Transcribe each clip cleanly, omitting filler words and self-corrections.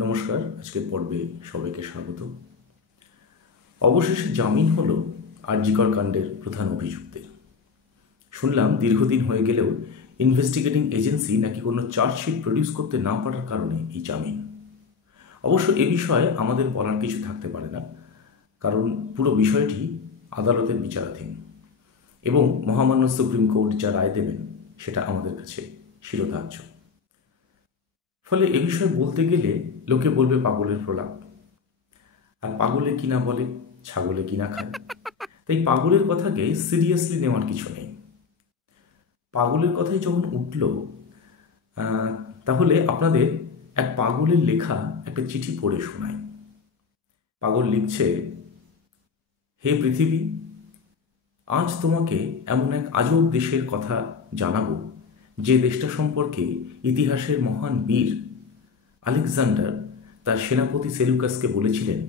নমস্কার। আজকের পর্বে সবাইকে স্বাগত। অবশেষে জামিন হলো আর.জি. কর কাণ্ডের প্রধান অভিযুক্তের। শুনলাম দীর্ঘদিন হয়ে গেলেও ইনভেস্টিগেটিং এজেন্সি নাকি কোনো চার্জশিট প্রডিউস করতে না পারার কারণে এই জামিন। অবশ্য এ বিষয়ে আমাদের বলার কিছু থাকতে পারে না, কারণ পুরো বিষয়টি আদালতের বিচারাধীন এবং মহামান্য সুপ্রিম কোর্ট যা রায় দেবেন সেটা আমাদের কাছে শিরোধার্য। ফলে এ বিষয়ে বলতে গেলে লোকে বলবে পাগলের প্রলাপ, আর পাগলে কিনা বলে ছাগলে কিনা খায়। তাই পাগলের কথাকে সিরিয়াসলি নেওয়ার কিছু নেই। পাগলের কথাই যখন উঠল, তাহলে আপনাদের এক পাগলের লেখা একটা চিঠি পড়ে শোনাই। পাগল লিখছে, হে পৃথিবী, আজ তোমাকে এমন এক আজব দেশের কথা জানাবো যে দেশটা সম্পর্কে ইতিহাসের মহান বীর আলেকজান্ডার তার সেনাপতি সেলুকাসকে বলেছিলেন,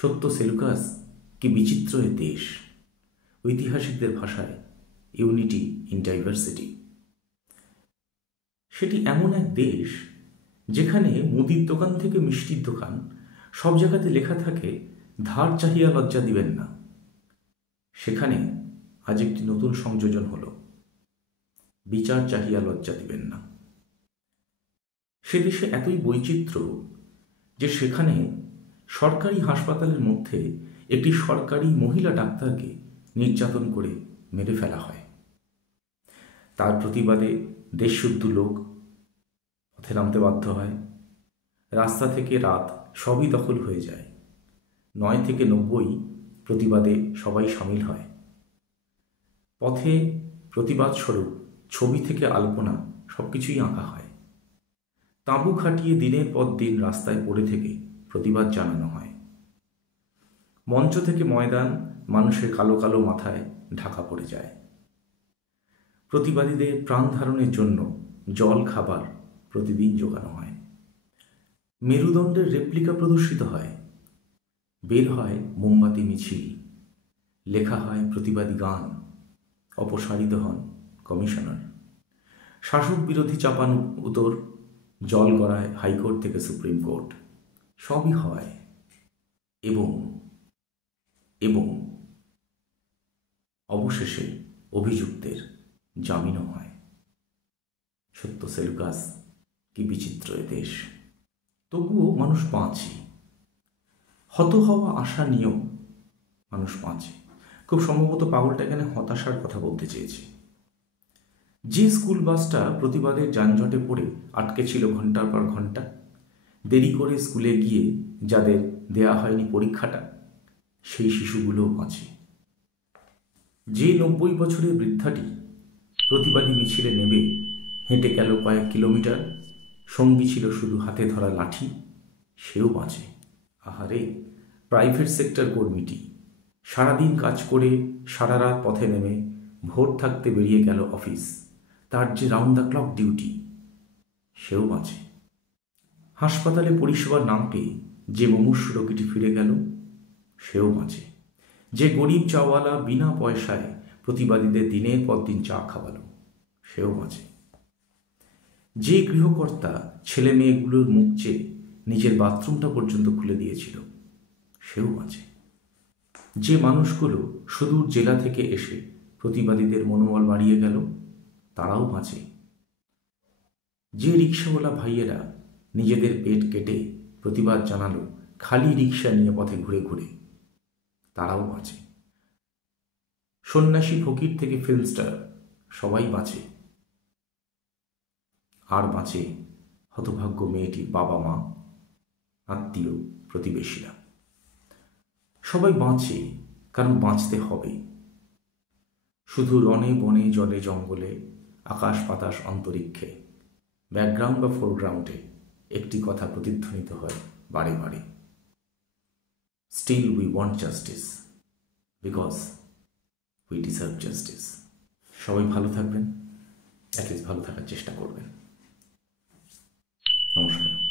সত্য সেলুকাস, কি বিচিত্র এ দেশ। ঐতিহাসিকদের ভাষায় ইউনিটি ইন ডাইভার্সিটি। সেটি এমন এক দেশ যেখানে মুদির দোকান থেকে মিষ্টির দোকান সব জায়গাতে লেখা থাকে, ধার চাহিয়া লজ্জা দিবেন না। সেখানে আজ একটি নতুন সংযোজন হলো, বিচার চাহিয়া লজ্জা দিবেন না। সে দেশে এতই বৈচিত্র্য যে সেখানে সরকারি হাসপাতালের মধ্যে একটি সরকারি মহিলা ডাক্তারকে নির্যাতন করে মেরে ফেলা হয়। তার প্রতিবাদে দেশশুদ্ধ লোক পথে নামতে বাধ্য হয়। রাস্তা থেকে রাত সবই দখল হয়ে যায়। 9 থেকে 90 প্রতিবাদে সবাই সামিল হয়। পথে প্রতিবাদ স্বরূপ ছবি থেকে আলপনা সব কিছুই আঁকা হয়। তাঁবু খাটিয়ে দিনের পর দিন রাস্তায় পড়ে থেকে প্রতিবাদ জানানো হয়। মঞ্চ থেকে ময়দান মানুষের কালো কালো মাথায় ঢাকা পড়ে যায়। প্রতিবাদীদের প্রাণ ধারণের জন্য জল খাবার প্রতিদিন জোগানো হয়। মেরুদণ্ডের রেপ্লিকা প্রদর্শিত হয়। বের হয় মোমবাতি মিছিল, লেখা হয় প্রতিবাদী গান, অপসারিত হন কমিশনার। শাসক বিরোধী চাপানো উত্তর জল গড়ায় হাইকোর্ট থেকে সুপ্রিম কোর্ট। সবই হয় এবং এবং অবশেষে অভিযুক্তের জামিনও হয়। সত্য সেলুকাস, কি বিচিত্র এ দেশ। তবুও মানুষ বাঁচে। হত হওয়া আশা নিয়েও মানুষ বাঁচে। খুব সম্ভবত পাগলটা এখানে হতাশার কথা বলতে চেয়েছে। যে স্কুল বাসটা প্রতিবাদের যানজটে পড়ে আটকে ছিল ঘন্টার পর ঘন্টা, দেরি করে স্কুলে গিয়ে যাদের দেয়া হয়নি পরীক্ষাটা, সেই শিশুগুলোও বাঁচে। যে 90 বছরের বৃদ্ধাটি প্রতিবাদী মিছিলে নেবে হেঁটে গেল কয়েক কিলোমিটার, সঙ্গী ছিল শুধু হাতে ধরা লাঠি, সেও বাঁচে। আহারে, প্রাইভেট সেক্টর কর্মীটি সারাদিন কাজ করে সারা রাত পথে নেমে ভোর থাকতে বেরিয়ে গেল অফিস, তার যে রাউন্ড দ্য ক্লক ডিউটি, সেও বাঁচে। হাসপাতালে পরিষেবার নাম পেয়ে যে মুমূর্ষু রোগীটি ফিরে গেল, সেও বাঁচে। যে গরিব চাওয়ালা বিনা পয়সায় প্রতিবাদীদের দিনের পর দিন চা খাওয়ালো, সেও বাঁচে। যে গৃহকর্তা ছেলে মেয়েগুলোর মুখ চেয়ে নিজের বাথরুমটা পর্যন্ত খুলে দিয়েছিল, সেও বাঁচে। যে মানুষগুলো সুদূর জেলা থেকে এসে প্রতিবাদীদের মনোবল বাড়িয়ে গেল, তারাও বাঁচে। যে রিক্সাওয়ালা ভাইয়েরা নিজেদের পেট কেটে প্রতিবাদ জানালো খালি রিক্সা নিয়ে পথে ঘুরে ঘুরে, তারাও বাঁচে। সন্ন্যাসী ফকির থেকে ফিল্ম স্টার সবাই বাঁচে। আর বাঁচে হতভাগ্য মেয়েটির বাবা মা, আত্মীয়, প্রতিবেশীরা। সবাই বাঁচে কারণ বাঁচতে হবে। শুধু রণে বনে জলে জঙ্গলে আকাশ বাতাস অন্তরিক্ষে ব্যাকগ্রাউন্ড বা ফোরগ্রাউন্ডে একটি কথা প্রতিধ্বনিত হয় বারে বারে, still we want justice because we deserve justice. সবাই ভালো থাকবেন, অ্যাটলিস্ট ভালো থাকার চেষ্টা করবেন। নমস্কার।